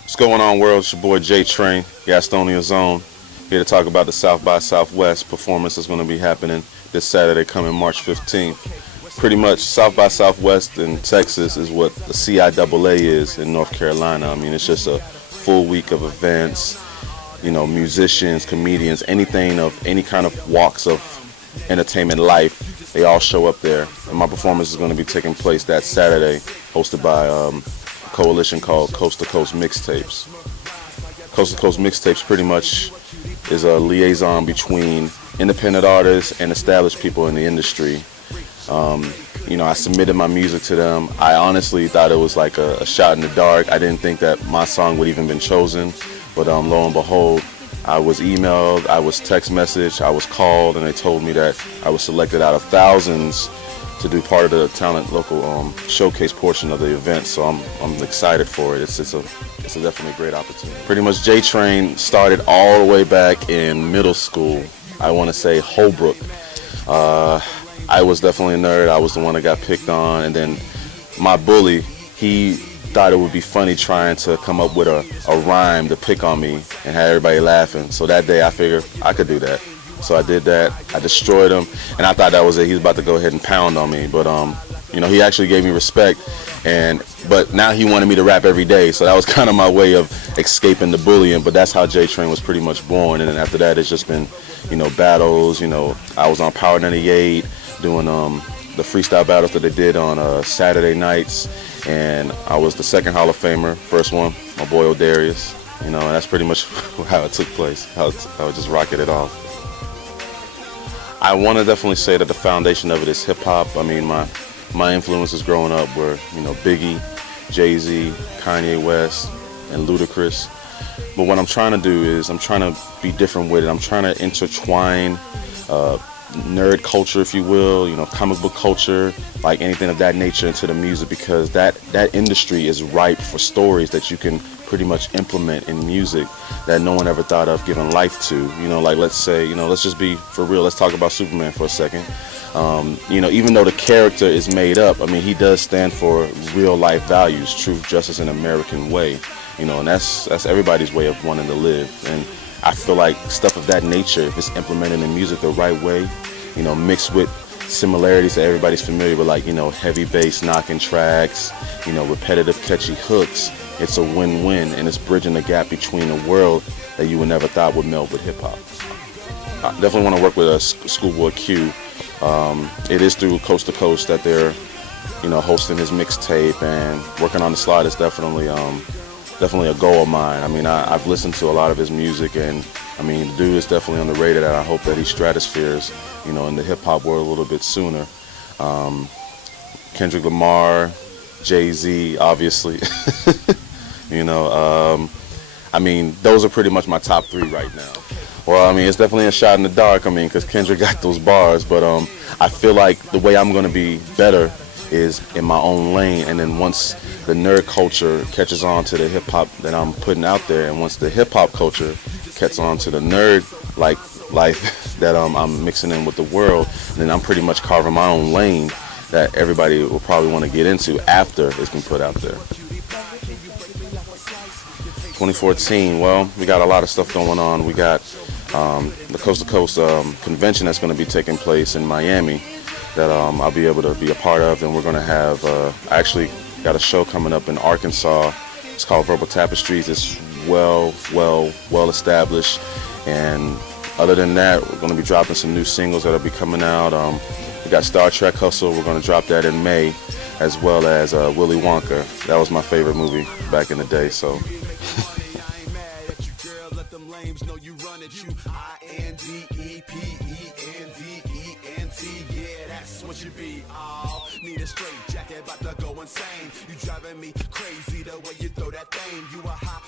What's going on, world? It's your boy J Train, Gastonia Zone, here to talk about the South by Southwest performance that's going to be happening this Saturday coming March 15th. Pretty much South by Southwest in Texas is what the CIAA is in North Carolina. I mean, it's just a full week of events, you know, musicians, comedians, anything of any kind of walks of entertainment life. They all show up there. And my performance is going to be taking place that Saturday, hosted by a coalition called Coast to Coast Mixtapes. Coast to Coast Mixtapes pretty much is a liaison between independent artists and established people in the industry. You know, I submitted my music to them. I honestly thought it was like a shot in the dark. I didn't think that my song would even been chosen, but lo and behold, I was emailed, I was text messaged, I was called, and they told me that I was selected out of thousands to do part of the talent local showcase portion of the event. So I'm excited for it. It's a definitely great opportunity. Pretty much J Train started all the way back in middle school. I want to say Holbrook. I was definitely a nerd. I was the one that got picked on, and then my bully, he thought it would be funny trying to come up with a rhyme to pick on me and have everybody laughing. So that day I figured I could do that. So I did that. I destroyed him, and I thought that was it. He was about to go ahead and pound on me, but you know, he actually gave me respect, but now he wanted me to rap every day. So that was kind of my way of escaping the bullying. But that's how J Train was pretty much born. And then after that, it's just been, you know, battles. You know, I was on Power 98 doing the freestyle battles that they did on Saturday nights, and I was the second Hall of Famer, first one, my boy O'Darius. You know, and that's pretty much how it took place. How I just rocketed it off. I want to definitely say that the foundation of it is hip hop. I mean, my influences growing up were, you know, Biggie, Jay-Z, Kanye West, and Ludacris. But what I'm trying to do is I'm trying to be different with it. I'm trying to intertwine nerd culture, if you will, you know, comic book culture, like anything of that nature into the music, because that industry is ripe for stories that you can pretty much implement in music that no one ever thought of giving life to. You know, like let's say, you know, let's just be for real. Let's talk about Superman for a second. You know, even though the character is made up, I mean, he does stand for real life values, truth, justice, and American way. You know, and that's everybody's way of wanting to live. And I feel like stuff of that nature, if it's implemented in music the right way, you know, mixed with similarities that everybody's familiar with, like, you know, heavy bass knocking tracks, you know, repetitive catchy hooks, it's a win-win, and it's bridging the gap between a world that you would never thought would meld with hip-hop. I definitely want to work with Schoolboy Q. It is through Coast to Coast that they're, you know, hosting his mixtape, and working on the slide is definitely a goal of mine. I mean, I've listened to a lot of his music, and I mean, the dude is definitely underrated, and I hope that he stratospheres, you know, in the hip-hop world a little bit sooner. Kendrick Lamar, Jay-Z, obviously. You know, I mean, those are pretty much my top three right now. Well, I mean, it's definitely a shot in the dark, I mean, because Kendrick got those bars, but I feel like the way I'm going to be better is in my own lane, and then once the nerd culture catches on to the hip-hop that I'm putting out there, and once the hip-hop culture catches on to the nerd like life that I'm mixing in with the world, then I'm pretty much carving my own lane that everybody will probably want to get into after it's been put out there. 2014, well, we got a lot of stuff going on. We got the Coast to Coast convention that's going to be taking place in Miami that I'll be able to be a part of, and we're going to have, I actually got a show coming up in Arkansas. It's called Verbal Tapestries. It's well established, and other than that, we're going to be dropping some new singles that'll be coming out. We got Star Trek Hustle. We're going to drop that in May, as well as Willy Wonka. That was my favorite movie back in the day, so. Need a straight jacket, about to go insane. You driving me crazy the way you throw that thing. You a hot